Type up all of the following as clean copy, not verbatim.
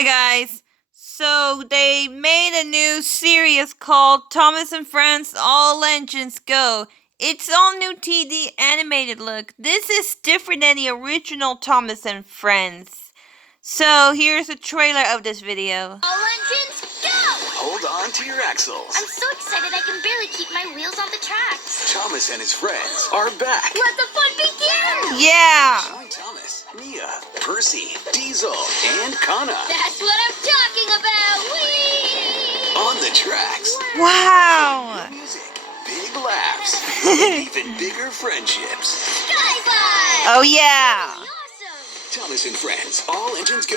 Hi guys. So they made a new series called Thomas and Friends All Engines Go. It's all new 2D animated look. This is different than the original Thomas and Friends. So here's a trailer of this video. All engines go! Hold on to your axles. I'm so excited I can barely keep my wheels on the tracks. Thomas and his friends are back. Let the fun begin! Yeah! Join Thomas, Mia, Percy, Diesel, and Kana That's what I'm talking about! Whee! on the tracks. Wow! Music, big laughs, and even bigger friendships. Skyvibe! Oh yeah! Awesome! Thomas and Friends, All Engines Go.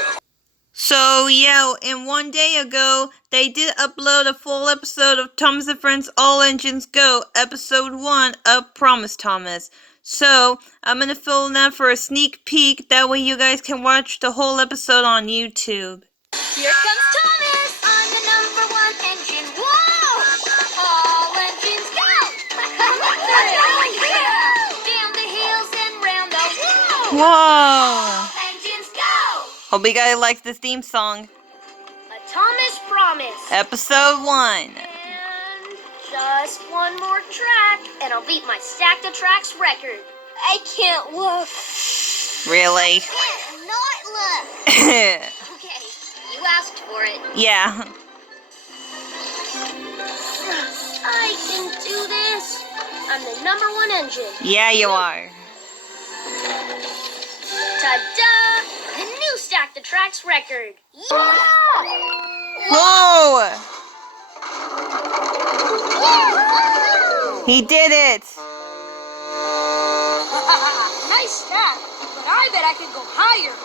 So yeah, and one day ago, they did upload a full episode of Thomas and Friends All Engines Go, episode 1 of Promise Thomas. So, I'm gonna film that for a sneak peek, that way you guys can watch the whole episode on YouTube. Here comes Thomas on the #1 engine. Whoa! All engines go! Down the hills and round the world. Whoa! Engines go! Hope you guys like this theme song. A Thomas promise. Episode 1. And just one more track, and I'll beat my Stack the Tracks record. I can't look. Really? Can't not look. Okay, you asked for it. Yeah. I can do this. I'm the #1 engine. Yeah, you are. Ta-da! The new Stack the Tracks record. Yeah! Whoa! He did it! Nice stack, but I bet I could go higher.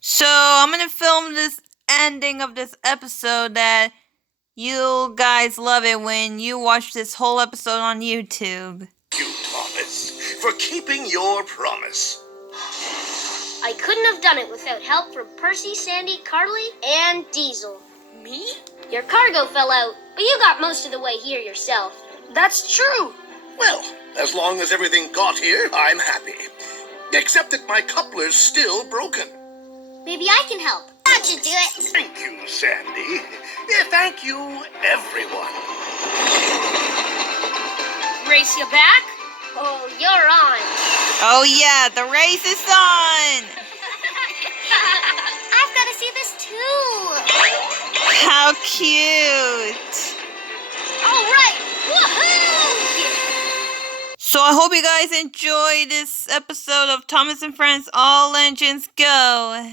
So, I'm gonna film this ending of this episode that you guys love it when you watch this whole episode on YouTube. Thank you, Thomas, for keeping your promise. I couldn't have done it without help from Percy, Sandy, Carly, and Diesel. Me? Your cargo fell out, but you got most of the way here yourself. That's true. Well, as long as everything got here, I'm happy. Except that my coupler's still broken. Maybe I can help. That should do it. Thank you, Sandy. Thank you, everyone. Race you back? Oh, you're on. Oh yeah, the race is on! I've got to see this too. How cute! All right. Woohoo! So I hope you guys enjoyed this episode of Thomas and Friends All Engines Go.